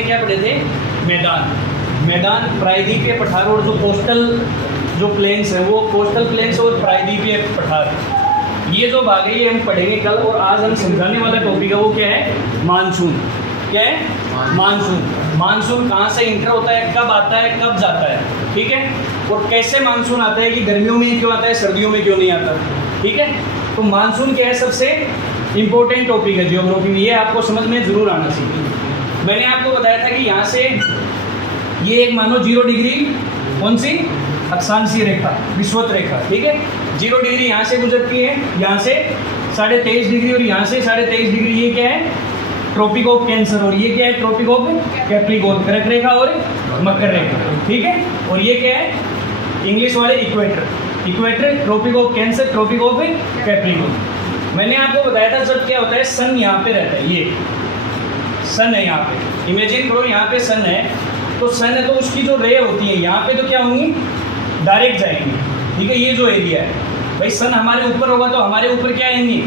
हमने क्या पढ़े थे, मैदान, प्रायद्वीपीय पठार और जो कोस्टल जो प्लेन्स है वो कोस्टल प्लेन्स और प्रायद्वीपीय पठार, ये जो भाग है ये हम पढ़ेंगे कल। और आज हम समझाने वाला टॉपिक है वो क्या है, मानसून। क्या है, मानसून कहाँ से इंटर होता है, कब आता है, कब जाता है, ठीक है। और कैसे मानसून आता है, कि गर्मियों में क्यों आता है, सर्दियों में क्यों नहीं आता, ठीक है। तो मानसून क्या है, सबसे इम्पोर्टेंट टॉपिक है जियोग्राफी में, ये आपको समझ में जरूर आना चाहिए। मैंने आपको बताया था कि यहाँ से ये एक मानो 0 डिग्री कौन सी अक्षांशीय रेखा, विषुवत रेखा, ठीक है। 0 डिग्री यहाँ से गुजरती है, यहाँ से 23.5 डिग्री, और यहाँ से 23.5 डिग्री, ये क्या है, ट्रॉपिक ऑफ कैंसर, और ये क्या है, ट्रॉपिक ऑफ कैप्रिकॉर्न, कर्क रेखा और मकर रेखा, ठीक है। और ये क्या है, इंग्लिश वाले equator, tropic of Cancer, tropic of Capricorn. मैंने आपको बताया था जब क्या होता है, सन यहाँ पे रहता है, ये सन है यहाँ पे, इमेजिन करो यहाँ पे सन है, तो सन है तो उसकी जो रे होती है यहाँ पे तो क्या होंगी, डायरेक्ट जाएंगी, ठीक है। ये जो एरिया है भाई, सन हमारे ऊपर होगा तो हमारे ऊपर क्या आएंगी,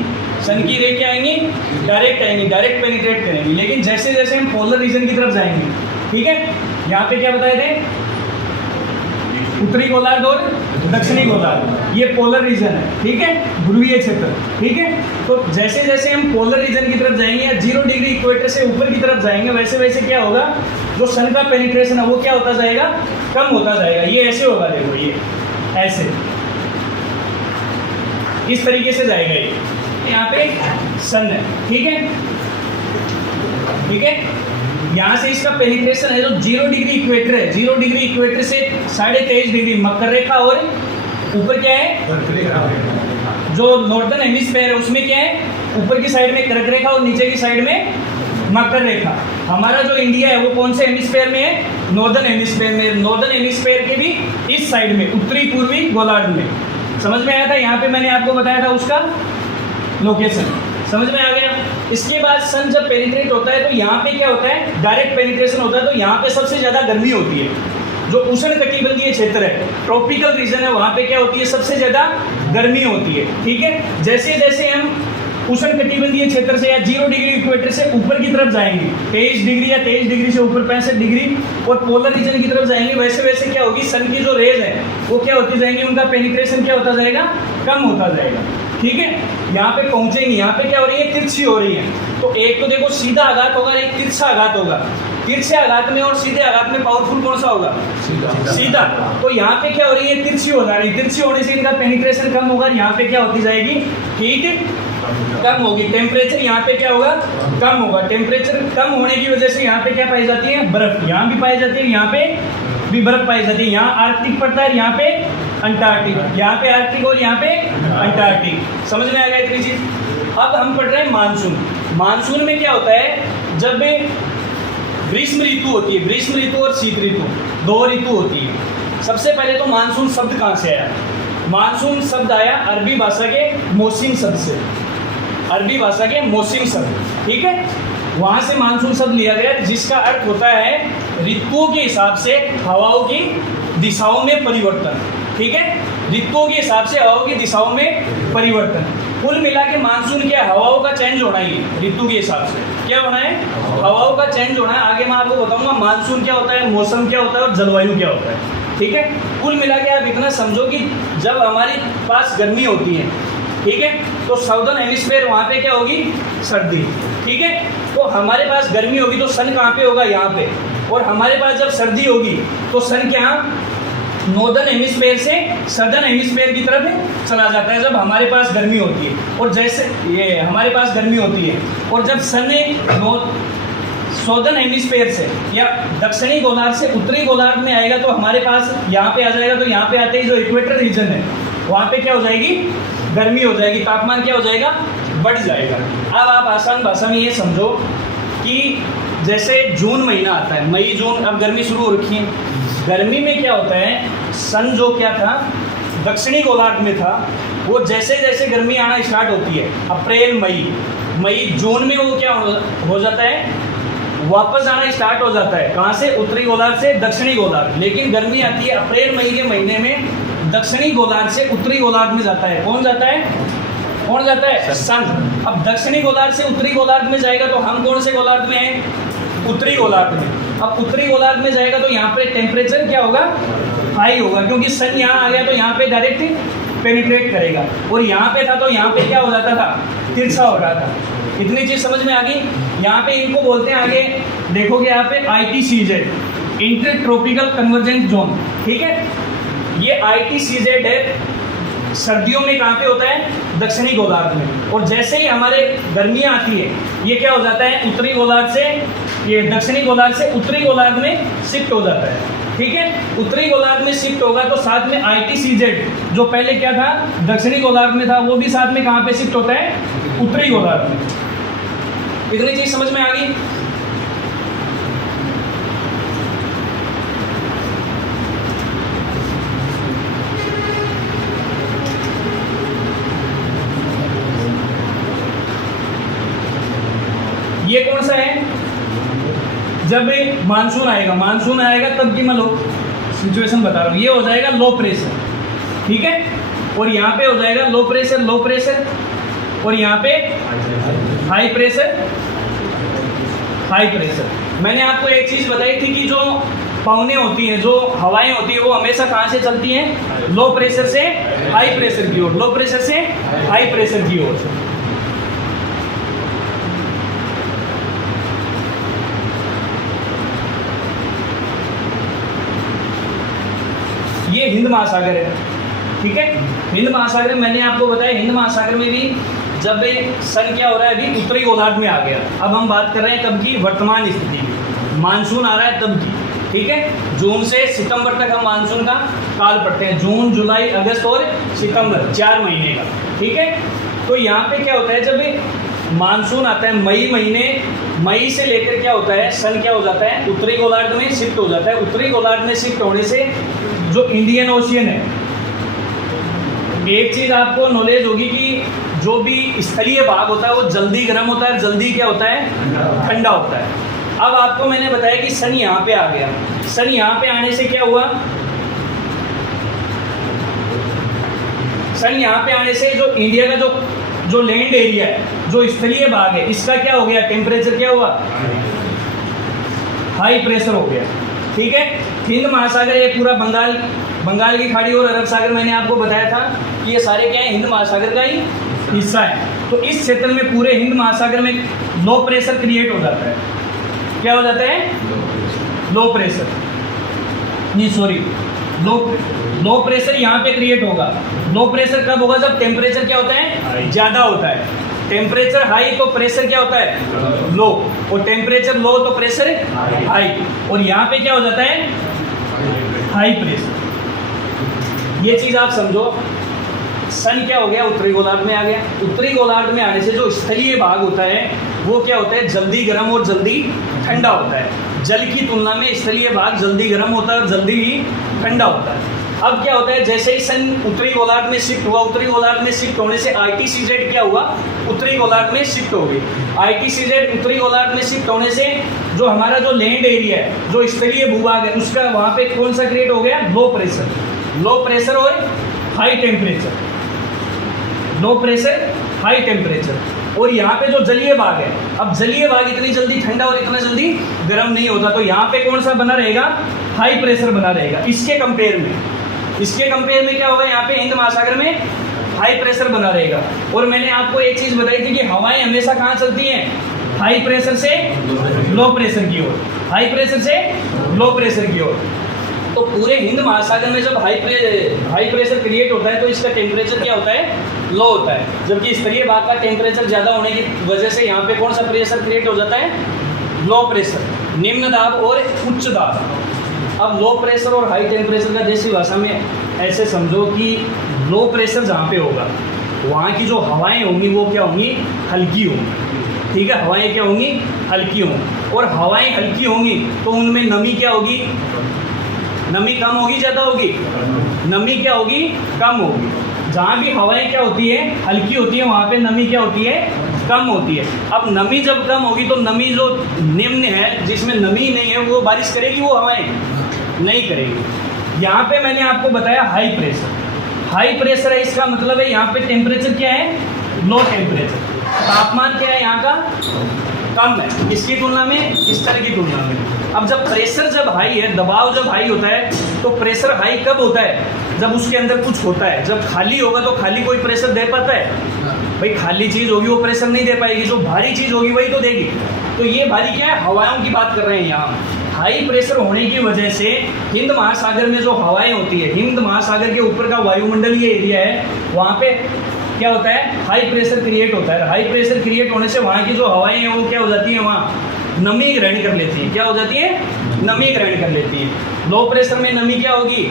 सन की रे क्या आएंगी, डायरेक्ट आएंगी, डायरेक्ट पेनिट्रेट करेंगी। लेकिन जैसे जैसे हम पोलर रीजन की तरफ जाएंगे, ठीक है, यहाँ पे क्या बताए थे, उत्तरी गोलार्ध और दक्षिणी गोलार्ध, ये पोलर रीजन है, ठीक है, ध्रुवीय क्षेत्र, ठीक है। तो जैसे जैसे हम पोलर रीजन की तरफ जाएंगे या 0 डिग्री इक्वेटर से ऊपर की तरफ जाएंगे, वैसे वैसे क्या होगा, जो सन का पेनिट्रेशन है वो क्या होता जाएगा, कम होता जाएगा। ये ऐसे होगा, देखो ये ऐसे, इस तरीके से जाएगा ये, यहाँ पे सन है, ठीक है, ठीक है। यहाँ से इसका पेनिट्रेशन है जो 0 डिग्री इक्वेटर है, 0 डिग्री इक्वेटर से 23.5 डिग्री मकर रेखा, और ऊपर क्या है, जो नॉर्दर्न हेमिस्फीयर है उसमें क्या है, ऊपर की साइड में कर्क रेखा और नीचे की साइड में मकर रेखा। हमारा जो इंडिया है वो कौन से हेमिस्फीयर में है, नॉर्दर्न हेमिस्फीयर में। नॉर्दर्न हेमिस्फीयर के भी इस साइड में, उत्तरी पूर्वी गोलार्ध में। समझ में आया था, यहाँ पे मैंने आपको बताया था उसका लोकेशन, समझ में आ गया। इसके बाद सन जब पेनिट्रेट होता है तो यहाँ पे क्या होता है, डायरेक्ट पेनिट्रेशन होता है, तो यहाँ पे सबसे ज़्यादा गर्मी होती है। जो उष्ण कटिबंधीय क्षेत्र है, ट्रॉपिकल रीजन है, वहाँ पे क्या होती है, सबसे ज़्यादा गर्मी होती है, ठीक है। जैसे जैसे हम उष्ण कटिबंधीय क्षेत्र से या 0 डिग्री इक्वेटर से ऊपर की तरफ जाएंगे, 23 डिग्री या 23 डिग्री से ऊपर 65 डिग्री और पोलर रीजन की तरफ जाएंगे, वैसे वैसे क्या होगी, सन की जो रेज है वो क्या होती जाएंगी, उनका पेनिट्रेशन क्या होता जाएगा, कम होता जाएगा, ठीक है। यहाँ पे पहुंचेंगे, यहाँ पे क्या हो रही है, तिरछी हो रही है। तो एक तो देखो सीधा आघात होगा, एक तिरछा आघात होगा। तिरछे आघात में और सीधे आघात में पावरफुल कौन सा होगा, सीधा। तो यहाँ पे क्या हो रही है, तिरछी हो जा रही है, तिरछी होने से इनका पेनिट्रेशन कम होगा, यहाँ पे क्या होती जाएगी, हीट कम होगी। टेम्परेचर यहाँ पे क्या होगा, कम होगा। टेम्परेचर कम होने की वजह से यहाँ पे क्या पाई जाती है, बर्फ। यहाँ भी पाई जाती है, यहाँ पे भी बर्फ पाई जाती है। यहाँ आर्कटिक पड़ता है, यहाँ पे अंटार्कटिक, यहाँ पे आर्कटिक और यहाँ पे अंटार्कटिक। समझ में आ गया इतनी चीज। अब हम पढ़ रहे हैं मानसून। मानसून में क्या होता है, जब ग्रीष्म ऋतु होती है, ग्रीष्म ऋतु और शीत ऋतु, 2 ऋतु होती है। सबसे पहले तो मानसून शब्द कहाँ से आया, मानसून शब्द आया अरबी भाषा के मौसिम शब्द से, अरबी भाषा के मौसिम शब्द, ठीक है। वहाँ से मानसून शब्द लिया गया, जिसका अर्थ होता है ऋतुओं के हिसाब से हवाओं की दिशाओं में परिवर्तन, ठीक है। ऋतुओं के हिसाब से हवाओं की दिशाओं में परिवर्तन। कुल मिला के मानसून क्या है, हवाओं का चेंज होना ही ऋतु के हिसाब से। क्या होना है, हवाओं का चेंज होना है। आगे मैं आपको बताऊंगा मानसून क्या होता है, मौसम क्या होता है और जलवायु क्या होता है, ठीक है। कुल मिला के आप इतना समझो कि जब हमारे पास गर्मी होती है, ठीक है, तो साउदर्न हेमिस्फीयर वहाँ पे क्या होगी, सर्दी, ठीक है। तो हमारे पास गर्मी होगी तो सन कहाँ पे होगा, यहाँ पे। और हमारे पास जब सर्दी होगी तो सन क्या, नॉर्दर्न हेमिस्फीयर से सदर्न हेमिस्फीयर की तरफ चला जाता है जब हमारे पास गर्मी होती है। और जैसे ये हमारे पास गर्मी होती है और जब सन सौदर्न हेमिस्फीयर से या दक्षिणी गोलार्ध से उत्तरी गोलार्ध में आएगा तो हमारे पास यहाँ पे आ जाएगा। तो यहाँ पे आते ही जो इक्वेटर रीजन है वहाँ पे क्या हो जाएगी, गर्मी हो जाएगी, तापमान क्या हो जाएगा, बढ़ जाएगा। अब आप आसान भाषा में ये समझो कि जैसे जून महीना आता है, मई जून, अब गर्मी शुरू हो रखी है। गर्मी में क्या होता है, सन जो क्या था दक्षिणी गोलार्ध में था, वो जैसे जैसे गर्मी आना स्टार्ट होती है, अप्रैल मई जून में वो क्या हो जाता है, वापस आना स्टार्ट हो जाता है। कहाँ से, उत्तरी गोलार्ध से दक्षिणी गोलार्ध। लेकिन गर्मी आती है अप्रैल मई के महीने में दक्षिणी गोलार्ध से उत्तरी गोलार्ध में जाता है। कौन जाता है, सन। अब दक्षिणी गोलार्ध से उत्तरी गोलार्ध में जाएगा तो हम कौन से गोलार्ध में हैं, उत्तरी गोलार्ध में। अब उत्तरी गोलार्ध में जाएगा तो यहाँ पे टेम्परेचर क्या होगा, हाई होगा, क्योंकि सन यहाँ आ गया तो यहाँ पे डायरेक्ट पेनिट्रेट करेगा, और यहाँ पे था तो यहाँ पे क्या हो जाता था, तिरछा हो रहा था। इतनी चीज समझ में आ गई। यहाँ पे इनको बोलते हैं, आगे देखोगे यहाँ पे ITCZ, inter tropical convergent zone, ठीक है। ये ITCZ है, सर्दियों में कहाँ पे होता है, दक्षिणी गोलार्ध में, और जैसे ही हमारे गर्मियाँ आती है ये क्या हो जाता है, उत्तरी गोलार्ध से, ये दक्षिणी गोलार्ध से उत्तरी गोलार्ध में शिफ्ट हो जाता है, ठीक है। उत्तरी गोलार्ध में शिफ्ट होगा तो साथ में ITCZ जो पहले क्या था, दक्षिणी गोलार्ध में था, वो भी साथ में कहाँ पे शिफ्ट होता है, उत्तरी गोलार्ध में। इतनी चीज समझ में आ गई। ये कौन सा है, जब मानसून आएगा तब की मैं लो सिचुएशन बता रहा हूँ। ये हो जाएगा लो प्रेशर, ठीक है, और यहाँ पे हो जाएगा लो प्रेशर, और यहाँ पे हाई प्रेशर। मैंने आपको एक चीज बताई थी कि जो पवनें होती हैं, जो हवाएं होती हैं, वो हमेशा कहाँ से चलती हैं, लो प्रेशर से हाई प्रेशर की ओर, लो प्रेशर से हाई प्रेशर की ओर। ये हिंद महासागर है, ठीक है। हिंद महासागर मैंने आपको बताया, हिंद महासागर में भी जब सन क्या हो रहा है, अभी उत्तरी गोलार्ध में आ गया। अब हम बात कर रहे हैं कब की, वर्तमान स्थिति की, मानसून आ रहा है तब की, ठीक है। जून से सितंबर तक हम मानसून का काल पढ़ते हैं, जून, जुलाई, अगस्त और सितंबर, 4 महीने का, ठीक है। तो यहाँ पे क्या होता है, जब मानसून आता है मई महीने, मई से लेकर क्या होता है, सन क्या हो जाता है, उत्तरी गोलार्ध में शिफ्ट हो जाता है। उत्तरी गोलार्ध में शिफ्ट होने से जो इंडियन ओशियन है, एक चीज आपको नॉलेज होगी कि जो भी स्थलीय भाग होता है वो जल्दी गर्म होता है, जल्दी क्या होता है, ठंडा होता है। अब आपको मैंने बताया कि सन यहाँ पे आ गया, सन यहाँ पे आने से क्या हुआ, सन यहाँ पे आने से जो इंडिया का जो लैंड एरिया है, जो स्थलीय भाग है, इसका क्या हो गया, टेम्परेचर क्या हुआ, हाई प्रेशर हो गया, ठीक है। हिंद महासागर, ये पूरा बंगाल की खाड़ी और अरब सागर, मैंने आपको बताया था कि ये सारे क्या है, हिंद महासागर का ही हिस्सा है। तो इस क्षेत्र में, पूरे हिंद महासागर में लो प्रेशर क्रिएट हो जाता है। क्या हो जाता है, लो प्रेशर, नहीं सॉरी, लो प्रेशर यहाँ पे क्रिएट होगा। लो प्रेशर कब होगा, जब टेम्परेचर क्या होता है, ज़्यादा होता है। टेम्परेचर हाई तो प्रेशर क्या होता है, लो, और टेम्परेचर लो तो प्रेशर हाई, और यहाँ पे क्या हो जाता है, हाई प्रेशर। ये चीज़ आप समझो। सन क्या हो गया, उत्तरी गोलार्ध में आ गया। उत्तरी गोलार्ध में आने से जो स्थलीय भाग होता है वो क्या होता है, जल्दी गर्म और जल्दी ठंडा होता है। जल की तुलना में स्थलीय भाग जल्दी गर्म होता है और जल्दी ही ठंडा होता है। अब क्या होता है, जैसे ही सन उत्तरी गोलार्ध में शिफ्ट हुआ, उत्तरी गोलार्ध में शिफ्ट होने से ITCZ क्या हुआ, उत्तरी गोलार्ध में शिफ्ट हो गई। ITCZ उत्तरी गोलार्ध में शिफ्ट होने से जो हमारा जो लैंड एरिया है, जो स्थलीय भूभाग है, उसका वहाँ पे कौन सा क्रिएट हो गया, लो प्रेशर और high temperature, low pressure high temperature. और यहाँ पे जो जलीय भाग है, अब जलीय भाग इतनी जल्दी ठंडा और इतना जल्दी गर्म नहीं होता, तो यहाँ पे कौन सा बना रहेगा, हाई प्रेशर बना रहेगा। इसके कंपेयर में क्या होगा, यहाँ पे हिंद महासागर में हाई प्रेशर बना रहेगा। और मैंने आपको एक चीज़ बताई थी कि हवाएं हमेशा कहाँ चलती हैं, हाई प्रेशर से लो प्रेशर की ओर, हाई प्रेशर से लो प्रेशर की ओर। तो पूरे हिंद महासागर में जब हाई प्रेशर क्रिएट होता है तो इसका टेम्परेचर क्या होता है, लो होता है। जबकि स्तरीय भाग का टेम्परेचर ज़्यादा होने की वजह से यहाँ पे कौन सा प्रेशर क्रिएट हो जाता है, लो प्रेशर, निम्न दाब और उच्च दाब। अब लो प्रेशर और हाई टेम्परेचर का देसी भाषा में ऐसे समझो कि लो प्रेशर जहाँ पे होगा वहाँ की जो हवाएं होंगी वो क्या होंगी, हल्की होंगी, ठीक है। हवाएं क्या होंगी, हल्की होंगी। और हवाएं हल्की होंगी तो उनमें नमी क्या होगी, नमी कम होगी, ज़्यादा होगी, नमी क्या होगी, कम होगी। जहाँ भी हवाएं क्या होती है, हल्की होती है, वहाँ पे नमी क्या होती है, कम होती है। अब नमी जब कम होगी तो नमी जो निम्न है, जिसमें नमी नहीं है, वो बारिश करेगी, वो हवाएं नहीं करेगी। यहाँ पे मैंने आपको बताया हाई प्रेशर है, इसका मतलब है यहाँ पे टेम्परेचर क्या है, लो टेम्परेचर। तापमान क्या है यहाँ का, कम है, किसकी तुलना में? स्थल की तुलना में। अब जब प्रेशर जब हाई है, दबाव जब हाई होता है, तो प्रेशर हाई कब होता है? जब उसके अंदर कुछ होता है। जब खाली होगा तो खाली कोई प्रेशर दे पाता है? भाई खाली चीज़ होगी वो प्रेशर नहीं दे पाएगी, जो भारी चीज़ होगी वही तो देगी। तो ये भारी क्या है? हवाओं की बात कर रहे हैं यहाँ। हाई प्रेशर होने की वजह से हिंद महासागर में जो हवाएं होती है, हिंद महासागर के ऊपर का वायुमंडलीय एरिया है, वहाँ पे क्या होता है? हाई प्रेशर क्रिएट होता है। हाई प्रेशर क्रिएट होने से वहाँ की जो हवाएं हैं वो क्या हो जाती हैं? वहाँ नमी ग्रहण कर लेती है। क्या हो जाती है? नमी ग्रहण कर लेती है। लो प्रेशर में नमी क्या होगी?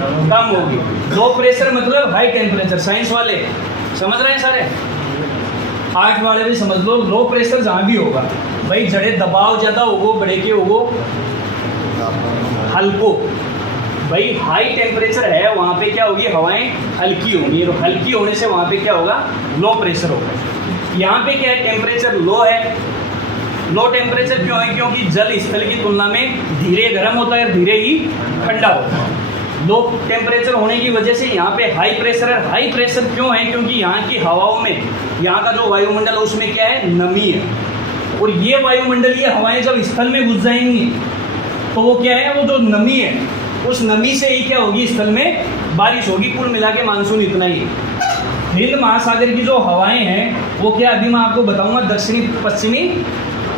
कम होगी। लो प्रेशर मतलब हाई टेम्परेचर। साइंस वाले समझ रहे हैं सारे? आर्ट वाले भी समझ लो। लो प्रेशर जहाँ भी होगा भाई, जड़े दबाव ज़्यादा होगो, बड़े के होगो हल्को। भाई हाई टेम्परेचर है वहाँ पे क्या होगी? हवाएं हल्की होंगी, और हल्की होने से वहाँ पे क्या होगा? लो प्रेशर होगा। यहाँ पे क्या है? टेम्परेचर लो है। लो टेम्परेचर क्यों है? क्योंकि जल स्थल की तुलना में धीरे गर्म होता है, धीरे ही ठंडा होता है। लो टेम्परेचर होने की वजह से यहाँ पे हाई प्रेशर है। हाई प्रेशर क्यों है? क्योंकि यहाँ की हवाओं में, यहाँ का जो वायुमंडल है उसमें क्या है? नमी है। और ये वायुमंडलीय हवाएं जब स्थल में घुस जाएंगी तो वो क्या है? वो जो नमी है, उस नमी से ही क्या होगी? स्थल में बारिश होगी। कुल मिला के मानसून इतना ही है। हिंद महासागर की जो हवाएं हैं वो क्या, अभी मैं आपको बताऊंगा, दक्षिणी पश्चिमी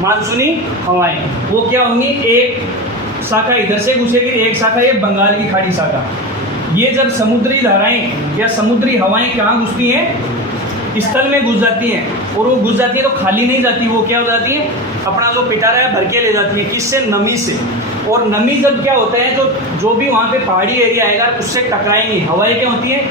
मानसूनी हवाएं, वो क्या होंगी? एक शाखा इधर से घुसेगी, एक शाखा ये बंगाल की खाड़ी शाखा। ये जब समुद्री धाराएं या समुद्री हवाएं कहाँ घुसती हैं? स्थल में घुस जाती हैं। और वो घुस जाती है तो खाली नहीं जाती, वो क्या हो जाती है? अपना जो पिटारा है भर के ले जाती है। किससे? नमी से। और नमी जब क्या होता है, जो भी वहाँ पे पहाड़ी एरिया आएगा उससे टकराएंगी। हवाएं क्या होती हैं?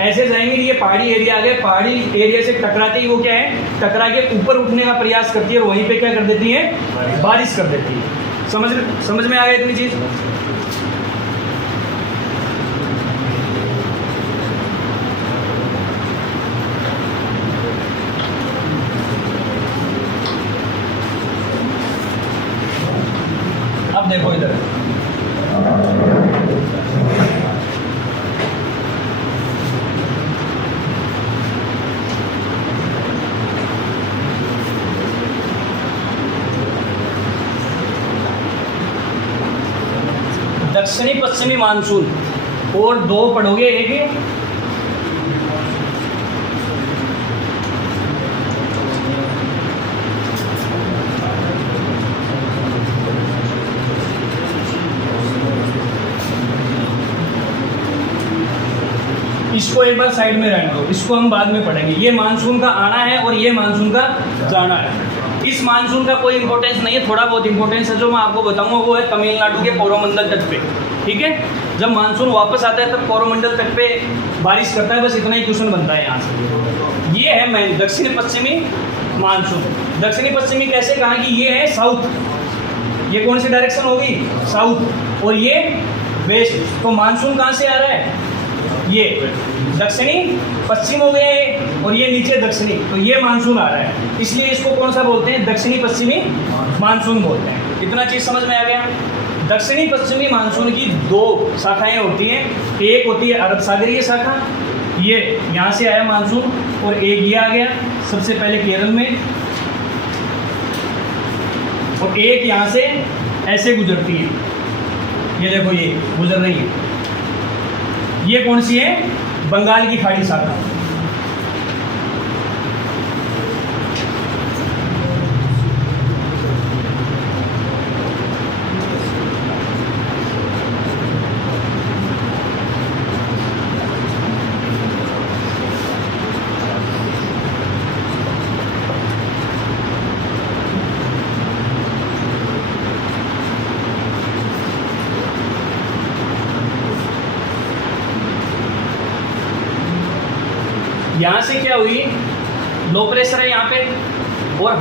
ऐसे जाएंगे। ये पहाड़ी एरिया आ गए, पहाड़ी एरिया से टकराते ही वो क्या है? टकरा के ऊपर उठने का प्रयास करती है और वहीं पे क्या कर देती है? बारिश कर देती है। समझ में आ गया इतनी चीज़? अब देखो इधर, दक्षिणी पश्चिमी मानसून और दो पढ़ोगे, एक इसको एक बार साइड में रहने दो, इसको हम बाद में पढ़ेंगे। ये मानसून का आना है और ये मानसून का जाना है। इस मानसून का कोई इंपॉर्टेंस नहीं है, थोड़ा बहुत इंपॉर्टेंस है जो मैं आपको बताऊंगा, वो है तमिलनाडु के कोरोमंडल तट पे। ठीक है, जब मानसून वापस आता है तब कोरोमंडल तट पे बारिश करता है। बस इतना ही क्वेश्चन बनता है यहाँ से। ये है मैं दक्षिण पश्चिमी मानसून। दक्षिणी पश्चिमी कैसे कहा कि ये है साउथ। ये कौन सी डायरेक्शन होगी? साउथ। और ये वेस्ट। तो मानसून कहाँ से आ रहा है? ये दक्षिणी पश्चिम हो गया ये, और ये नीचे दक्षिणी, तो ये मानसून आ रहा है। इसलिए इसको कौन सा बोलते हैं? दक्षिणी पश्चिमी मानसून बोलते हैं। इतना चीज़ समझ में आ गया? दक्षिणी पश्चिमी मानसून की दो शाखाएं होती हैं। एक होती है अरब सागरीय शाखा, ये यहाँ से आया मानसून, और एक ये आ गया सबसे पहले केरल में, और एक यहाँ से ऐसे गुजरती है। ये देखो ये गुजर रही है। ये कौन सी है? बंगाल की खाड़ी शाखा। यहाँ से क्या हुई? लो प्रेशर है यहाँ पे, और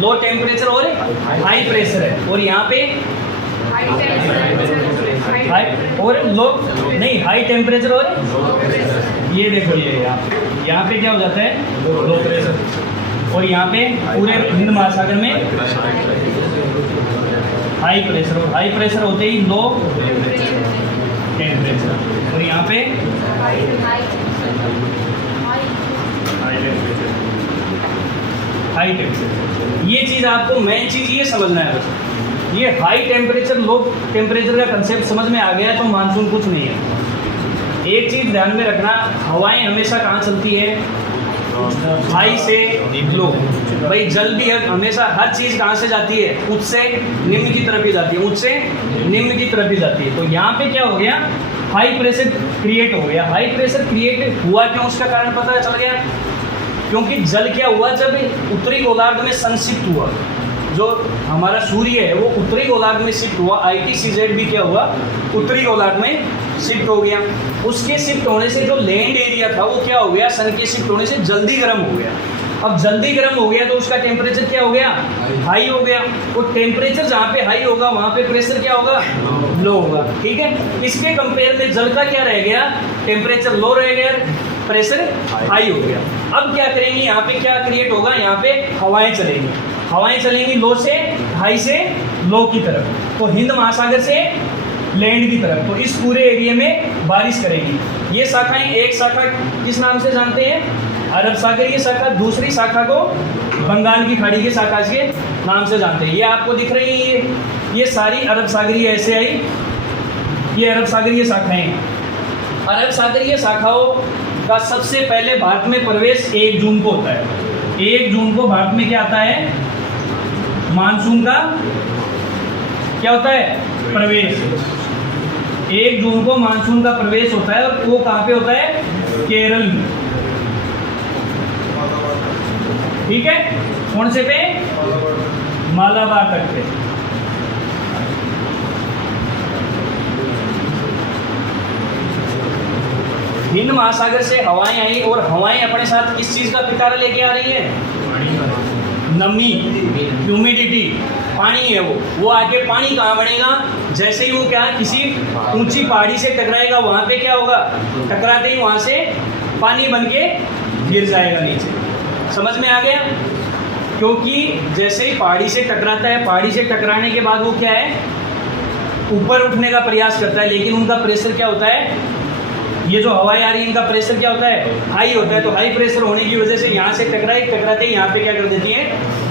लो टेम्परेचर और हाई प्रेशर है, और यहाँ पे हाई टेम्परेचर और ये देखो ये यहाँ पे क्या हो जाता है? Low pressure. और यहाँ पे पूरे हिंद महासागर में हाई प्रेशर, और हाई प्रेशर होते ही लो टेम्परेचर, और यहाँ पे हाई टेम्परेचर। High temperature. ये चीज़ आपको मेन चीज़ ये समझना है बस। ये हाई टेम्परेचर लो टेम्परेचर का कंसेप्ट समझ में आ गया तो मानसून कुछ नहीं है। एक चीज़ ध्यान में रखना, हवाएं हमेशा कहाँ चलती है? हाई से लो। भाई जल भी हमेशा हर चीज़ कहाँ से जाती है? उच्च से निम्न की तरफ ही जाती है, उच्च से निम्न की तरफ ही जाती है। तो यहाँ पे क्या हो गया? हाई प्रेशर क्रिएट हो गया। हाई प्रेशर क्रिएट हुआ क्यों? उसका कारण पता चल गया। क्योंकि जल क्या हुआ, जब उत्तरी गोलार्ध में संक्षिप्त हुआ, जो हमारा सूर्य है वो उत्तरी गोलार्ध में शिफ्ट हुआ, ITCZ भी क्या हुआ? उत्तरी गोलार्ध में शिफ्ट हो गया। उसके शिफ्ट होने से जो लैंड एरिया था वो क्या हो गया? सन के शिफ्ट होने से जल्दी गर्म हो गया। अब जल्दी गर्म हो गया तो उसका टेम्परेचर क्या हो गया? हाई हो गया। वो टेम्परेचर जहाँ पे हाई होगा वहाँ पे प्रेशर क्या होगा? लो होगा। ठीक है, इसके कंपेयर में जल का क्या रह गया? टेम्परेचर लो रह गया, प्रेशर हाई हो गया। अब क्या करेंगे? यहाँ पे क्या क्रिएट होगा? यहाँ पे हवाएं चलेंगी। हवाएं चलेंगी लो से हाई से लो की तरफ, तो हिंद महासागर से लैंड की तरफ। तो इस पूरे एरिया में बारिश करेगी। ये शाखाएं, एक शाखा किस नाम से जानते हैं? अरब सागरीय शाखा। दूसरी शाखा को बंगाल की खाड़ी की शाखा के नाम से जानते हैं। ये आपको दिख रही है, ये सारी अरब सागरीय ऐसे आई, ये अरब सागरीय शाखाएं। अरब सागरीय शाखाओं का सबसे पहले भारत में प्रवेश 1 जून को होता है। 1 जून को भारत में क्या आता है? मानसून का क्या होता है? प्रवेश। 1 जून को मानसून का प्रवेश होता है और वो कहाँ पे होता है? केरल में। ठीक है, कौन से पे? मालाबार तट पे। हिंद महासागर से हवाएं आई और हवाएं अपने साथ किस चीज का पिटारा लेके आ रही है? नमी, ह्यूमिडिटी, पानी है वो आके पानी कहाँ बनेगा? जैसे ही वो क्या किसी ऊंची पहाड़ी से टकराएगा वहाँ पे क्या होगा? टकराते ही वहाँ से पानी बन के गिर जाएगा नीचे। समझ में आ गया? क्योंकि जैसे ही पहाड़ी से टकराता है, पहाड़ी से टकराने के बाद वो क्या है? ऊपर उठने का प्रयास करता है, लेकिन उनका प्रेशर क्या होता है? ये जो हवाएं आ रही है इनका प्रेशर क्या होता है? हाई होता है। तो हाई प्रेशर होने की वजह से यहाँ से टकराते ही यहाँ पे क्या कर देती है?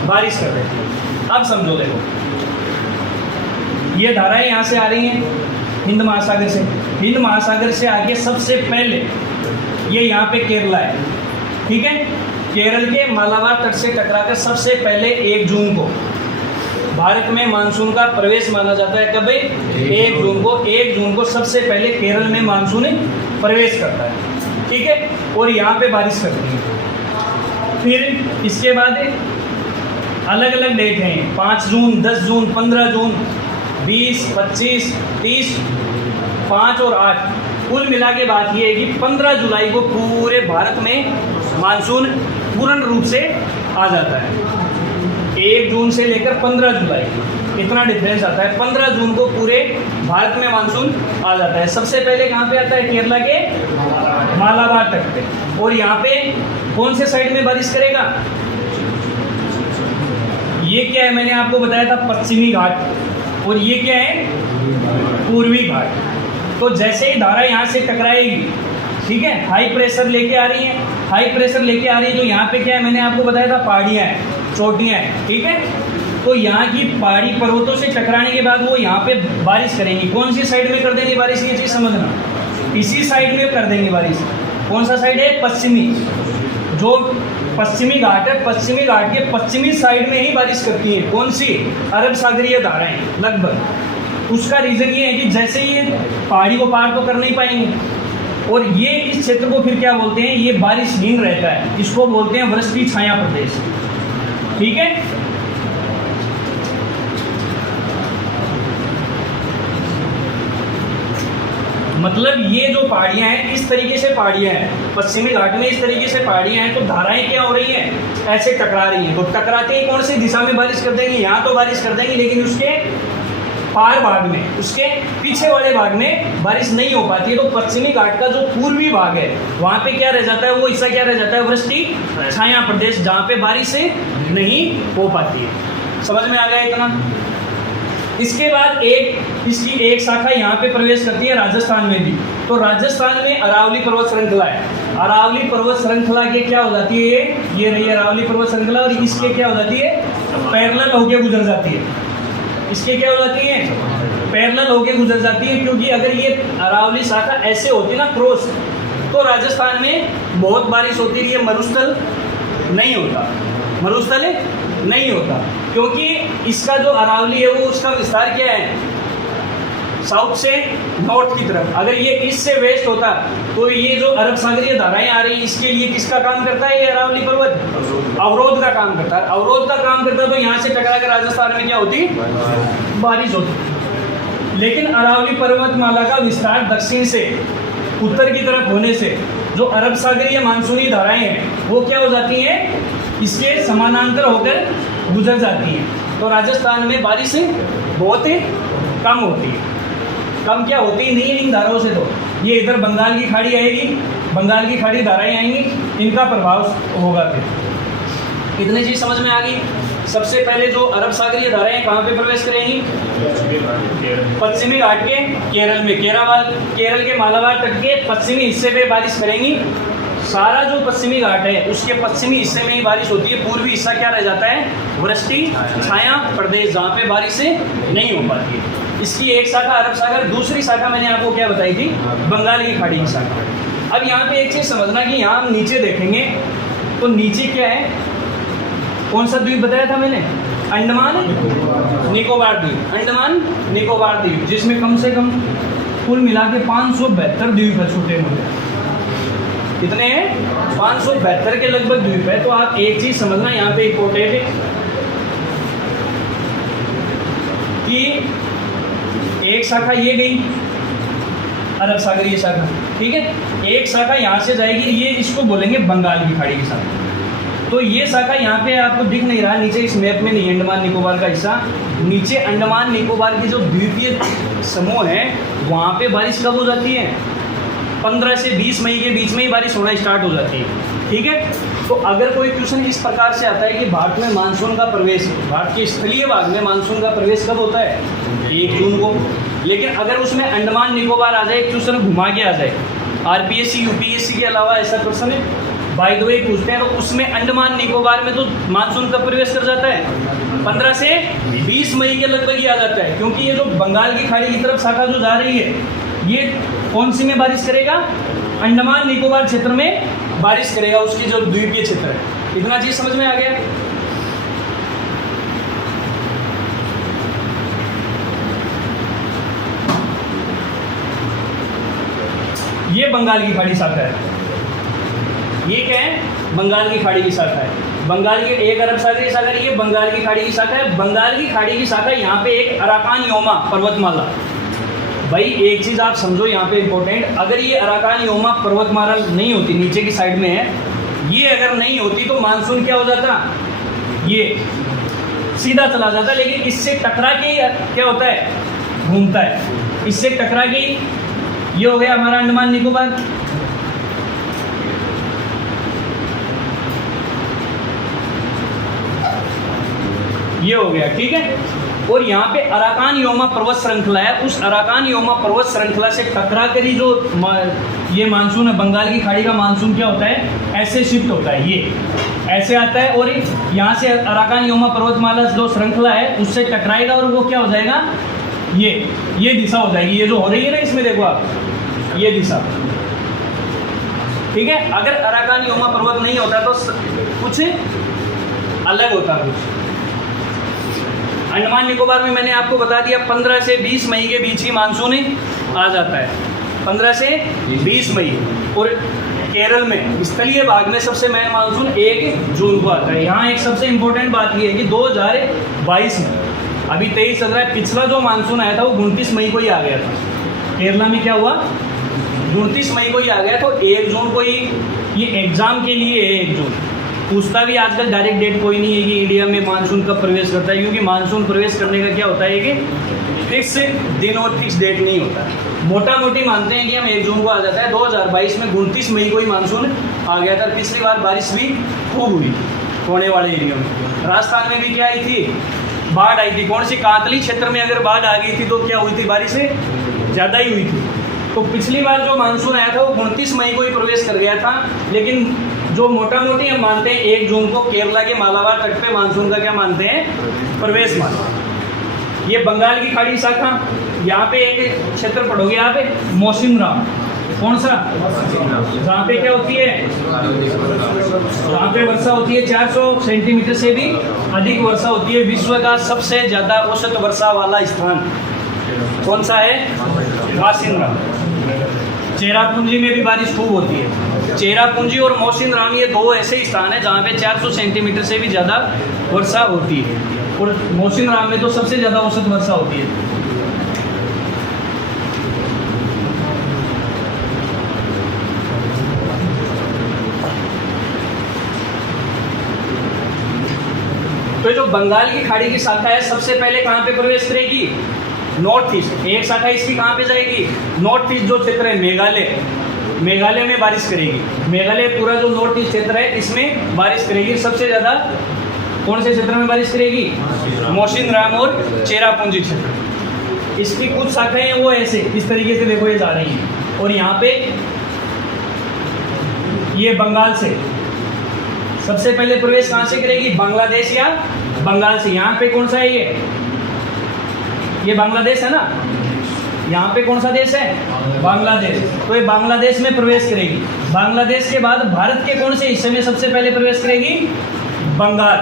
बारिश कर देती है। अब समझो, देखो ये धाराएं यहाँ से आ रही हैं हिंद महासागर से। हिंद महासागर से आगे सबसे पहले ये यहाँ पे केरला है। ठीक है, केरल के मालाबार तट से टकराकर सबसे पहले 1 जून को भारत में मानसून का प्रवेश माना जाता है। कब? 1 जून को। 1 जून को सबसे पहले केरल में मानसून प्रवेश करता है। ठीक है, और यहाँ पे बारिश करती है। फिर इसके बाद अलग अलग डेट हैं, 5 जून, 10 जून, 15 जून, 20, 25, 30, 5 और 8। कुल मिला के बात ये है कि 15 जुलाई को पूरे भारत में मानसून पूर्ण रूप से आ जाता है। 1 जून से लेकर 15 जुलाई इतना डिफरेंस आता है। 15 जून को पूरे भारत में मानसून आ जाता है। सबसे पहले कहाँ पे आता है? केरला के मालाबार तट पे। और यहाँ पे कौन से साइड में बारिश करेगा? ये क्या है? मैंने आपको बताया था पश्चिमी घाट, और ये क्या है? पूर्वी घाट। तो जैसे ही धारा यहाँ से टकराएगी, ठीक है, हाई प्रेशर लेके आ रही है, हाई प्रेशर लेके आ रही है, तो यहाँ पे क्या है? मैंने आपको बताया था पहाड़ियाँ हैं, चोटियाँ हैं। ठीक है, तो यहाँ की पहाड़ी पर्वतों से टकराने के बाद वो यहाँ पे बारिश करेंगी। कौन सी साइड में कर देंगे बारिश? ये चीज़ समझना, इसी साइड में कर देंगे बारिश। कौन सा साइड है? पश्चिमी। जो पश्चिमी घाट है, पश्चिमी घाट के पश्चिमी साइड में ही बारिश करती है। कौन सी? अरब सागरीय धाराएं लगभग। उसका रीज़न ये है कि जैसे ये पहाड़ी को पार तो कर नहीं पाएंगे, और ये इस क्षेत्र को फिर क्या बोलते हैं? ये बारिशहीन रहता है, इसको बोलते हैं वृष्टि छाया प्रदेश। ठीक है, मतलब ये जो पहाड़ियाँ हैं इस तरीके से पहाड़ियाँ हैं, पश्चिमी घाट में इस तरीके से पहाड़ियाँ हैं, तो धाराएं क्या हो रही हैं? ऐसे टकरा रही हैं। तो टकराते ही कौन सी दिशा में बारिश कर देंगे? यहाँ तो बारिश कर देंगे, लेकिन उसके पार भाग में, उसके पीछे वाले भाग में बारिश नहीं हो पाती है। तो पश्चिमी घाट का जो पूर्वी भाग है वहाँ पे क्या रह जाता है? वो हिस्सा क्या रह जाता है? वृष्टि छाया प्रदेश, जहाँ पे बारिश नहीं हो पाती है। समझ में आ गया इतना? इसके बाद इसकी एक शाखा यहाँ पे प्रवेश करती है राजस्थान में भी। तो राजस्थान में अरावली पर्वत श्रृंखला है। अरावली पर्वत श्रृंखला के क्या हो जाती है, ये रही अरावली पर्वत श्रृंखला, और इसके क्या हो जाती है, पैरेलल होके गुजर जाती है। इसके क्या हो जाती है, पैरेलल होके गुजर जाती है। क्योंकि अगर ये अरावली शाखा ऐसे होती ना क्रॉस, तो राजस्थान में बहुत बारिश होती है, ये मरुस्थल नहीं होता, मरुस्थल नहीं होता। क्योंकि इसका जो अरावली है वो उसका विस्तार क्या है, साउथ से नॉर्थ की तरफ। अगर ये ईस्ट से वेस्ट होता तो ये जो अरब सागरीय धाराएं आ रही हैं, इसके लिए किसका काम करता है, ये अरावली पर्वत अवरोध का काम करता है। अवरोध का काम करता है तो यहाँ से टकरा कर राजस्थान में क्या होती, बारिश होती। लेकिन अरावली पर्वतमाला का विस्तार दक्षिण से उत्तर की तरफ होने से जो अरब सागरीय मानसूनी धाराएं हैं वो क्या हो जाती हैं, इसके समानांतर होकर गुजर जाती हैं। तो राजस्थान में बारिश बहुत कम होती है। कम क्या होती ही नहीं है इन धाराओं से। तो ये इधर बंगाल की खाड़ी आएगी, बंगाल की खाड़ी धाराएं आएंगी, इनका प्रभाव होगा। फिर इतनी चीज़ समझ में आ गई। सबसे पहले जो अरब सागरीय धाराएं कहाँ पे प्रवेश करेंगी, पश्चिमी घाट के केरल में, केरल के मालाबार तट के पश्चिमी हिस्से पे बारिश करेंगी। सारा जो पश्चिमी घाट है उसके पश्चिमी हिस्से में ही बारिश होती है। पूर्वी हिस्सा क्या रह जाता है, वृष्टि छाया प्रदेश, जहाँ पे बारिश नहीं हो पाती है। इसकी एक शाखा अरब सागर, दूसरी शाखा मैंने आपको क्या बताई थी, बंगाल की खाड़ी की शाखा। अब यहाँ पे एक चीज़ समझना कि यहाँ हम नीचे देखेंगे तो नीचे क्या है, कौन सा द्वीप बताया था मैंने, अंडमान निकोबार द्वीप, अंडमान निकोबार द्वीप, जिसमें कम से कम कुल मिला के 572 द्वीप है, छोटे मोटे कितने हैं, 572 के लगभग द्वीप है। तो आप एक चीज़ समझना यहाँ पे इम्पोर्टेंट है कि एक शाखा ये गई अरब सागरीय शाखा, ठीक है, एक शाखा यहाँ से जाएगी, ये इसको बोलेंगे बंगाल की खाड़ी की शाखा। तो ये शाखा यहाँ पे आपको दिख नहीं रहा, नीचे इस मैप में नहीं है अंडमान निकोबार का हिस्सा। नीचे अंडमान निकोबार की जो द्वीपीय समूह है वहाँ पे बारिश कब हो जाती है, 15 से 20 मई के बीच में ही बारिश होना स्टार्ट हो जाती है, ठीक है। तो अगर कोई क्वेश्चन इस प्रकार से आता है कि भारत में मानसून का प्रवेश, भारत के स्थलीय भाग में मानसून का प्रवेश कब होता है, 1 जून को। लेकिन अगर उसमें अंडमान निकोबार आ जाए, क्वेश्चन घुमा के आ जाए, आरपीएससी यूपीएससी के अलावा ऐसा क्वेश्चन बाय द वे पूछते हैं, तो उसमें अंडमान निकोबार में तो मानसून कब प्रवेश कर जाता है, 15 से 20 मई के लगभग ही आ जाता है। क्योंकि ये जो बंगाल की खाड़ी की तरफ शाखा जो जा रही है, ये कौन सी में बारिश करेगा, अंडमान निकोबार क्षेत्र में बारिश करेगा, उसकी जो द्वीपीय क्षेत्र है। इतना चीज समझ में आ गया। ये बंगाल की खाड़ी शाखा है, ये क्या है, बंगाल की खाड़ी की शाखा है। बंगाल की एक अरब सागरीय शाखा, ये बंगाल की खाड़ी की शाखा है। बंगाल की खाड़ी की शाखा यहाँ पे एक अराकान योमा पर्वतमाला। भाई एक चीज़ आप समझो यहाँ पे इम्पोर्टेंट, अगर ये अराकान योमा पर्वतमाला नहीं होती, नीचे की साइड में है, ये अगर नहीं होती तो मानसून क्या हो जाता, ये सीधा चला जाता। लेकिन इससे टकरा के क्या होता है, घूमता है। इससे टकरा के ये हो गया हमारा अंडमान निकोबार। ये हो गया, ठीक है। और यहाँ पे अराकान योमा पर्वत श्रृंखला है, उस अराकान योमा पर्वत श्रृंखला से टकरा कर ही जो ये मानसून है, बंगाल की खाड़ी का मानसून क्या होता है, ऐसे शिफ्ट होता है, ये ऐसे आता है और यहाँ से अराकान योमा पर्वतमाला जो श्रृंखला है उससे टकराएगा और वो क्या हो जाएगा, ये दिशा हो जाएगी, ये जो हो रही है ना इसमें देखो आप, ये दिशा, ठीक है। अगर अराकान योमा पर्वत नहीं होता तो कुछ अलग होता कुछ। अंडमान निकोबार में मैंने आपको बता दिया 15 से 20 मई के बीच ही मानसून आ जाता है, 15 से 20 मई। और केरल में स्थलीय भाग में सबसे मेन मानसून 1 जून को आता है। यहाँ एक सबसे इम्पोर्टेंट बात यह है कि 2022 में, अभी 23 चल रहा है, पिछला जो मानसून आया था वो 29 मई को ही आ गया था। केरला में क्या हुआ, 29 मई को ही आ गया। तो 1 जून को ही ये एग्जाम के लिए है, 1 जून पूछता भी आजकल डायरेक्ट डेट कोई नहीं है कि इंडिया में मानसून कब प्रवेश करता है, क्योंकि मानसून प्रवेश करने का क्या होता है कि फिक्स दिन और फिक्स डेट नहीं होता। मोटा मोटी मानते हैं कि हम 1 जून को आ जाता है। 2022 में 29 मई को ही मानसून आ गया था। पिछली बार बारिश भी खूब हुई होने वाले एरिया में। राजस्थान में भी क्या आई थी, बाढ़ आई थी। कौन सी, कांतली क्षेत्र में अगर बाढ़ आ गई थी तो क्या हुई थी, बारिश ज़्यादा ही हुई थी। तो पिछली बार जो मानसून आया था वो 29 मई को ही प्रवेश कर गया था, लेकिन जो मोटा मोटी हम मानते हैं 1 जून को केरला के मालाबार तट पे मानसून का क्या मानते हैं, प्रवेश मानते। ये बंगाल की खाड़ी शाखा, यहाँ पे एक क्षेत्र पढ़ोगे यहाँ पे मौसिनराम, कौन सा, जहाँ पे क्या होती है, जहाँ पे वर्षा होती है 400 सेंटीमीटर से भी अधिक वर्षा होती है। विश्व का सबसे ज़्यादा औसत वर्षा वाला स्थान कौन सा है, मौसिनराम। चेरापूंजी में भी बारिश खूब होती है। चेरापूंजी और मौसिनराम ये दो ऐसे स्थान हैं जहाँ पे 400 सेंटीमीटर से भी ज़्यादा वर्षा होती है, और मौसिनराम में तो सबसे ज़्यादा औसत वर्षा होती है। तो जो बंगाल की खाड़ी की शाखा है सबसे पहले कहाँ पे प्रवेश करेगी, नॉर्थ ईस्ट। एक शाखा इसकी कहाँ पे जाएगी, नॉर्थ ईस्ट जो क्षेत्र है मेघालय, मेघालय में बारिश करेगी। मेघालय पूरा जो नॉर्थ ईस्ट क्षेत्र है इसमें बारिश करेगी। सबसे ज़्यादा कौन से क्षेत्र में बारिश करेगी, मौसिनराम और चेरापूंजी क्षेत्र। इसकी कुछ शाखाएं हैं वो ऐसे इस तरीके से देखो ये जा रही हैं, और यहाँ पे ये बंगाल से सबसे पहले प्रवेश कहाँ से करेगी, बांग्लादेश या बंगाल से। यहाँ पे कौन सा है ये बांग्लादेश है ना, यहाँ पे कौन सा देश है, बांग्लादेश। तो ये बांग्लादेश में प्रवेश करेगी। बांग्लादेश के बाद भारत के कौन से हिस्से में सबसे पहले प्रवेश करेगी, बंगाल।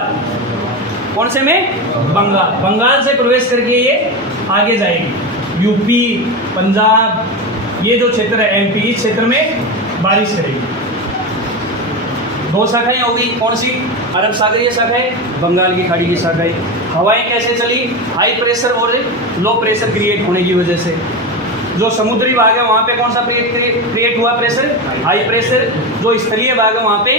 कौन से में, बंगाल। बंगाल से प्रवेश करके ये आगे जाएगी, यूपी, पंजाब, ये जो क्षेत्र है एमपी, इस क्षेत्र में बारिश करेगी। दो शाखाएं हो गई, कौन सी, अरब सागरीय शाखा है, बंगाल की खाड़ी की शाखा है। हवाएं कैसे चली, हाई प्रेशर और लो प्रेशर क्रिएट होने की वजह से। जो समुद्री भाग है वहाँ पे कौन सा क्रिएट हुआ, प्रेशर, हाई प्रेशर। जो स्थलीय भाग है वहाँ पे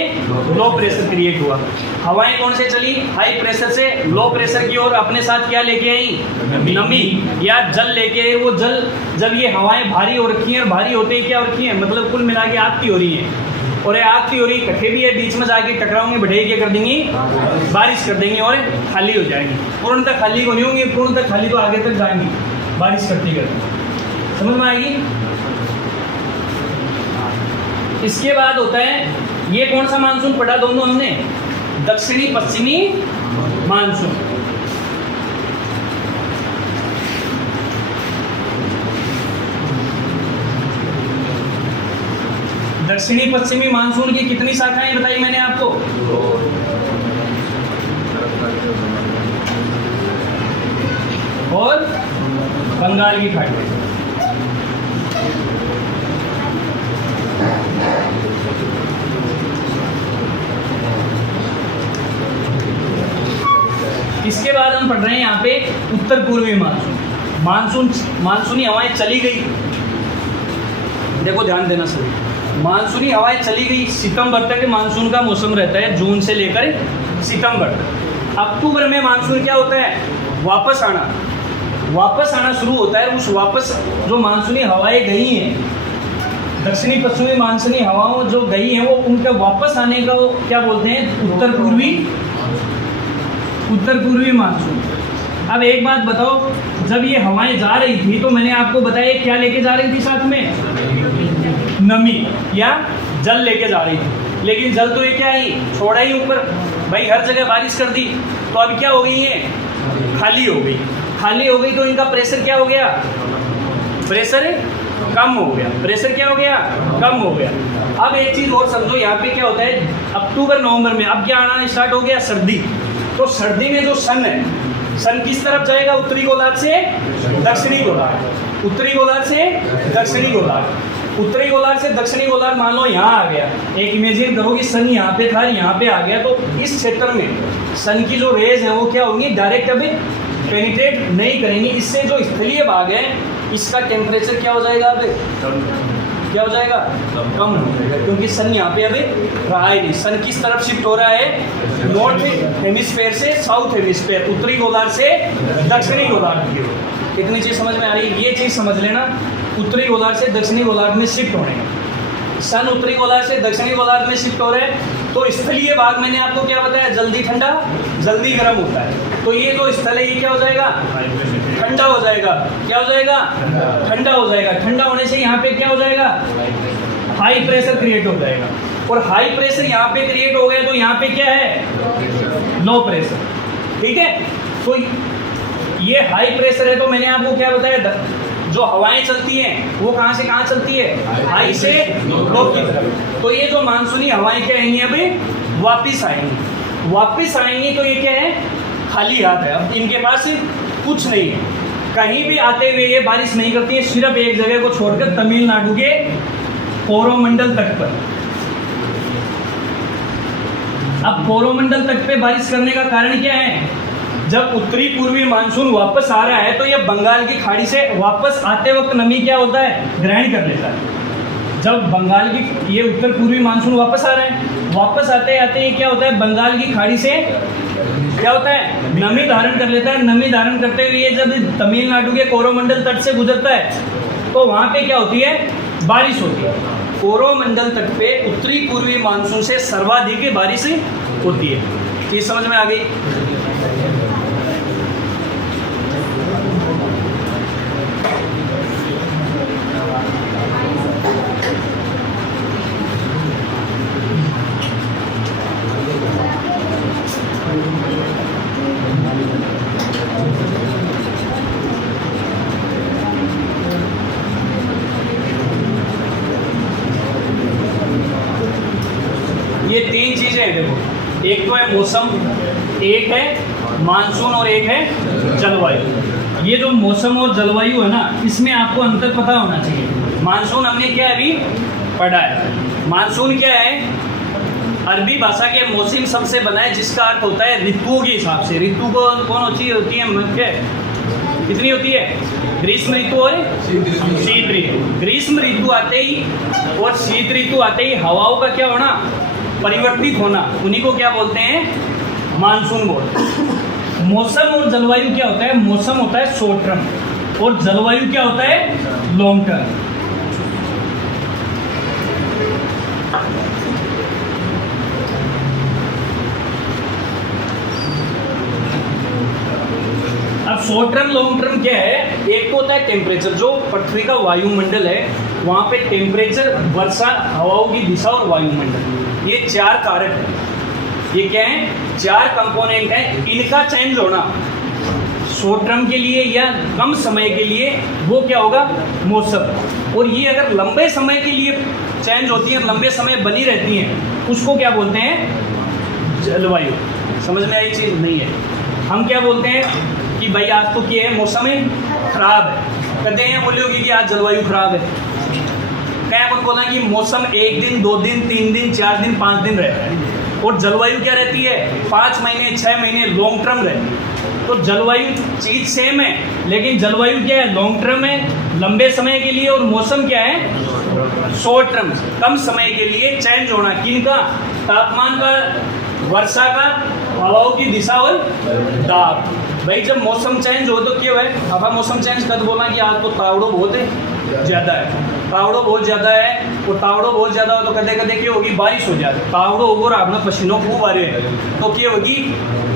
लो प्रेशर क्रिएट हुआ। हवाएं कौन से चली, हाई प्रेशर से लो प्रेशर की ओर। अपने साथ क्या लेके आई, नमी या जल लेके आई। वो जल, जब ये हवाएं भारी हो रखी हैं, भारी होते ही क्या हो रखी हैं, मतलब कुल मिला के आग की हो रही है, और ये आग की हो रही इकट्ठे भी है, बीच में जाके टकराओगे, बढ़े क्या कर देंगी, बारिश कर देंगी और खाली हो जाएंगी। पूर्णतः खाली को नहीं होंगी, पूर्णतः खाली तो आगे तक जाएंगी बारिश करती करती। समझ में आएगी। इसके बाद होता है, ये कौन सा मानसून पढ़ा दोनों हमने, दक्षिणी पश्चिमी मानसून। दक्षिणी पश्चिमी मानसून की कितनी शाखाएं बताई मैंने आपको, और बंगाल की खाड़ी। इसके बाद हम पढ़ रहे हैं यहाँ पे उत्तर पूर्वी मानसून। मानसूनी हवाएं चली गई, देखो ध्यान देना सभी, मानसूनी हवाएं चली गई। सितंबर तक मानसून का मौसम रहता है, जून से लेकर सितंबर तक। अक्टूबर में मानसून क्या होता है, वापस आना शुरू होता है। उस वापस जो मानसूनी हवाएं गई हैं, दक्षिणी पश्चिमी मानसूनी हवाओं जो गई हैं, वो उनका वापस आने का वो क्या बोलते हैं, उत्तर पूर्वी मानसून। अब एक बात बताओ, जब ये हवाएं जा रही थी तो मैंने आपको बताया क्या लेके जा रही थी साथ में, नमी या जल लेके जा रही थी। लेकिन जल तो ये क्या ही छोड़ा ही ऊपर, भाई हर जगह बारिश कर दी, तो अब क्या हो गई है, खाली हो गई। तो इनका प्रेशर क्या हो गया, प्रेशर कम हो गया। अब एक चीज़ और समझो, यहाँ पे क्या होता है, अक्टूबर नवंबर में अब क्या आना स्टार्ट हो गया, सर्दी। तो सर्दी में जो सन है, सन किस तरफ जाएगा, उत्तरी गोलार्ध से दक्षिणी गोलार्ध। उत्तरी गोलार्ध से दक्षिणी गोलार्ध मान लो यहाँ आ गया। एक इमेजिन करो कि सन यहाँ पे था, यहाँ पे आ गया, तो इस क्षेत्र में सन की जो रेज है वो क्या होंगी, डायरेक्ट अभी पेनिट्रेट नहीं करेंगी। इससे जो स्थलीय भाग है इसका टेम्परेचर क्या हो जाएगा, अभी क्या हो जाएगा, कम हो जाएगा, क्योंकि सन यहाँ पे अभी रहा ही नहीं। सन किस तरफ शिफ्ट हो रहा है, नॉर्थ हेमिस्फेयर से साउथ हेमिस्फेयर, उत्तरी गोलार्ध से दक्षिणी गोलार्ध की ओर। इतनी चीज़ समझ में आ रही है, ये चीज़ समझ लेना, उत्तरी गोलार्ध से दक्षिणी गोलार्ध में शिफ्ट होने का। सन उत्तरी गोलार्ध से दक्षिणी गोलार्ध में शिफ्ट हो रहे हैं, तो स्थलीय भाग मैंने आपको क्या बताया, जल्दी ठंडा जल्दी गर्म होता है। तो ये जो स्थल है ये क्या हो जाएगा, ठंडा हो जाएगा। क्या हो जाएगा, ठंडा हो जाएगा। ठंडा होने से यहाँ पे क्या हो जाएगा, हाई प्रेशर क्रिएट हो जाएगा। और हाई प्रेशर यहाँ पे क्रिएट हो गया तो यहाँ पे क्या है, लो प्रेशर। ठीक है, तो ये हाई प्रेशर है तो मैंने आपको क्या बताया, जो हवाएं चलती हैं वो कहाँ से कहाँ चलती है, हाई से लो की तरफ। तो ये जो मानसूनी हवाएं क्या आएंगी, अभी वापिस आएंगी। वापिस आएंगी तो ये क्या है, खाली हाथ है। अब इनके पास कुछ नहीं है, कहीं भी आते हुए ये बारिश नहीं करती है, सिर्फ एक जगह को छोड़कर तमिलनाडु के कोरोमंडल तट पर। अब कोरोमंडल तट पे बारिश करने का कारण क्या है, जब उत्तरी पूर्वी मानसून वापस आ रहा है तो ये बंगाल की खाड़ी से वापस आते वक्त नमी क्या होता है, ग्रहण कर लेता है। जब बंगाल की ये उत्तर पूर्वी मानसून वापस आ रहा है, वापस आते आते ये क्या होता है, बंगाल की खाड़ी से क्या होता है, नमी धारण कर लेता है। नमी धारण करते हुए ये जब तमिलनाडु के कोरोमंडल तट से गुजरता है तो वहाँ पे क्या होती है, बारिश होती है। कोरोमंडल तट पे उत्तरी पूर्वी मानसून से सर्वाधिक बारिश होती है। ये समझ में आ गई। ये तीन चीजें हैं, देखो, एक तो है मौसम, एक है मानसून और एक है जलवायु। ये जो मौसम और जलवायु है ना, इसमें आपको अंतर पता होना चाहिए। मानसून हमने क्या अभी पढ़ा है, मानसून क्या है, अरबी भाषा के मौसम शब्द से बना है जिसका अर्थ होता है ऋतुओं के हिसाब से। ऋतु कौन होती है मुख्य, कितनी होती है, ग्रीष्म ऋतु और शीत ऋतु। ग्रीष्म ऋतु आते ही और शीत ऋतु आते ही हवाओं का क्या होना, परिवर्तित होना, उन्हीं को क्या बोलते हैं, मानसून बोलते हैं। मौसम और जलवायु क्या होता है, मौसम होता है शॉर्ट टर्म और जलवायु क्या होता है, लॉन्ग टर्म। अब शॉर्ट टर्म लॉन्ग टर्म क्या है, एक तो होता है टेम्परेचर, जो पृथ्वी का वायुमंडल है वहाँ पे टेम्परेचर, वर्षा, हवाओं की दिशा और वायुमंडल, ये चार कारक हैं। ये क्या है, चार कंपोनेंट हैं। इनका चेंज होना शॉर्ट टर्म के लिए या कम समय के लिए वो क्या होगा, मौसम। और ये अगर लंबे समय के लिए चेंज होती है, लंबे समय बनी रहती हैं, उसको क्या बोलते हैं, जलवायु। समझ में आई चीज़ नहीं है। हम क्या बोलते हैं कि भाई आज तो क्या है, मौसम खराब है, कहते हैं बोलिए कि आज जलवायु खराब है। क्या उनको ना कि मौसम एक दिन, 2 दिन, 3 दिन, 4 दिन, 5 दिन रहता है और जलवायु क्या रहती है, 5 महीने, 6 महीने, लॉन्ग टर्म रहती है। तो जलवायु चीज सेम है, लेकिन जलवायु क्या है, लॉन्ग टर्म है, लंबे समय के लिए, और मौसम क्या है, शॉर्ट टर्म, कम समय के लिए चेंज होना। किनका, तापमान का, वर्षा का, हवाओं की दिशा और दाब। भाई जब मौसम चेंज हो तो क्या है, अब मौसम चेंज कर बोला कि आज तो तावड़ो बहुत है, ज़्यादा है, तावड़ो बहुत ज़्यादा है, और तावड़ो बहुत ज़्यादा हो तो कदे कदे क्या होगी, बारिश हो जाती। तावड़ो होगा और आपने पसीनों खूब आ रहे हैं तो क्या होगी,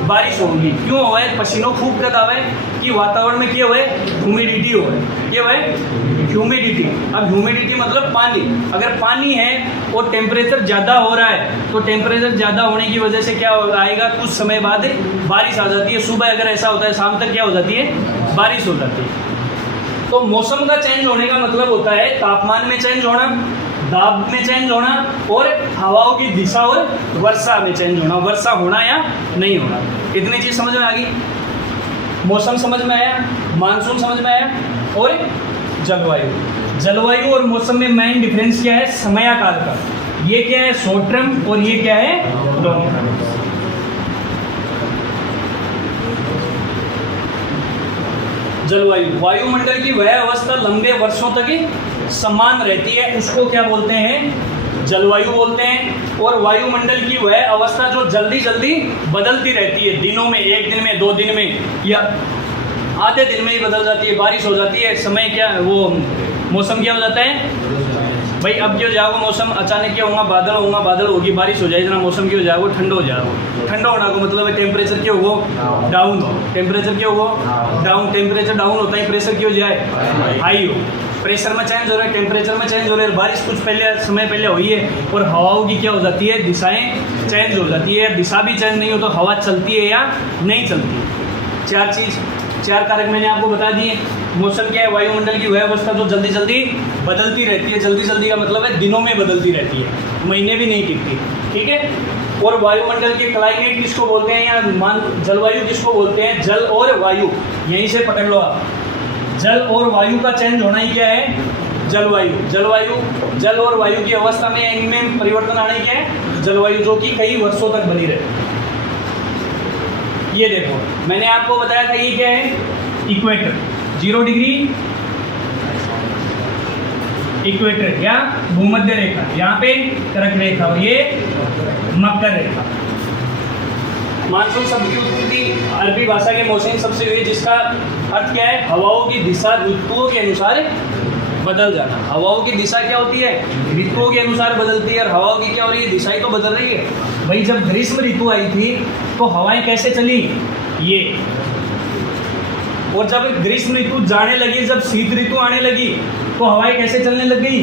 बारिश होगी। क्यों हुआ है, पसीनों खूब कद आवे कि वातावरण में क्या हुआ है, ह्यूमिडिटी हो है। क्या हुआ है, ह्यूमिडिटी। अब ह्यूमिडिटी मतलब पानी। अगर पानी है और टेम्परेचर ज़्यादा हो रहा है तो टेम्परेचर ज़्यादा होने की वजह से क्या आएगा, कुछ समय बाद बारिश आ जाती है। सुबह अगर ऐसा होता है, शाम तक क्या हो जाती है, बारिश हो जाती है। तो मौसम का चेंज होने का मतलब होता है तापमान में चेंज होना, दाब में चेंज होना, और हवाओं की दिशा और वर्षा में चेंज होना, वर्षा होना या नहीं होना। इतनी चीज़ समझ में आ गई। मौसम समझ में आया, मानसून समझ में आया, और जलवायु। जलवायु और मौसम में मेन डिफरेंस क्या है, समयाकाल का। ये क्या है, शॉर्ट टर्म, और ये क्या है, लॉन्ग टर्म। जलवायु, वायुमंडल की वह अवस्था लंबे वर्षों तक समान रहती है, उसको क्या बोलते हैं, जलवायु बोलते हैं। और वायुमंडल की वह अवस्था जो जल्दी जल्दी बदलती रहती है, दिनों में, 1 दिन में, 2 दिन में, या आधे दिन में ही बदल जाती है, बारिश हो जाती है, समय क्या वो मौसम क्या हो जाता है, भाई अब क्या हो जाएगा मौसम अचानक क्या होगा, बादल होगी, बारिश हो जाएगी ना, मौसम क्या हो जाएगा, ठंडा हो जाएगा। ठंडा होना का मतलब है टेम्परेचर क्या होगा, डाउन हो। टेम्परेचर क्या होगा, डाउन। टेम्परेचर डाउन होता है, प्रेशर क्या हो जाए, हाई हो। प्रेशर में चेंज हो रहा है, टेम्परेचर में चेंज हो रहा है। बारिश कुछ समय पहले हुई है और हवाओं की क्या हो जाती है, दिशाएं चेंज हो जाती है। दिशा भी चेंज नहीं हो तो हवा चलती है या नहीं चलती। चार कारक मैंने आपको बता दिए। मौसम क्या है, वायुमंडल की वह अवस्था जो जल्दी जल्दी बदलती रहती है। जल्दी जल्दी का मतलब है दिनों में बदलती रहती है, महीने भी नहीं टिकती, ठीक है। और वायुमंडल के क्लाइमेट किसको बोलते हैं या जलवायु किसको बोलते हैं, जल और वायु। यहीं से पकड़ लो आप, जल और वायु का चेंज होना ही क्या है, जलवायु। जल और वायु की अवस्था में इनमें परिवर्तन आना ही क्या है, जलवायु, जो कि कई वर्षों तक बनी रहे। ये देखो मैंने आपको बताया था ये क्या है, इक्वेटर, 0 डिग्री इक्वेटर या भूमध्य रेखा, यहाँ पे कर्क रेखा और ये मकर रेखा। मानसून शब्द की उत्पत्ति अरबी भाषा के मौसमी शब्द से हुई, जिसका अर्थ क्या है, हवाओं की दिशा ऋतुओं के अनुसार बदल जाना। हवाओं की दिशा क्या होती है, ऋतुओं के अनुसार बदलती है। और हवाओं की क्या हो रही है, दिशाएं तो बदल रही है। भाई जब ग्रीष्म ऋतु आई थी तो हवाएं कैसे चली, ये। और जब ग्रीष्म ऋतु जाने लगी, जब शीत ऋतु आने लगी तो हवाएं कैसे चलने लग गई,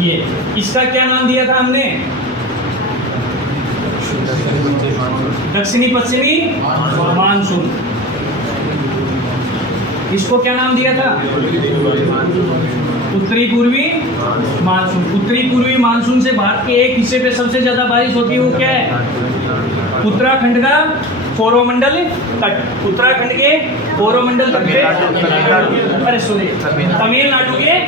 ये। इसका क्या नाम दिया था हमने, दक्षिणी पश्चिमी मानसून। इसको क्या नाम दिया था, उत्तरी पूर्वी मानसून। उत्तरी पूर्वी मानसून से भारत के एक हिस्से पे सबसे ज्यादा बारिश होती है, वो क्या है, उत्तराखंड का कोरोमंडल तट। उत्तराखंड के कोरोमंडल तट पे, अरे सॉरी, तमिलनाडु के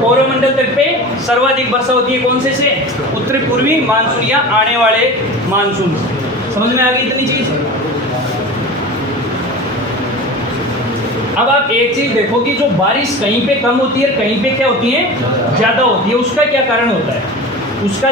कोरोमंडल तट पे सर्वाधिक वर्षा होती है। कौन से उत्तरी पूर्वी मानसून या आने वाले मानसून। समझ में आ गई इतनी चीज। अब आप एक चीज देखो कि जो बारिश कहीं पे कम होती है, कहीं पे क्या होती है, ज्यादा होती है। उसका क्या कारण होता है, उसका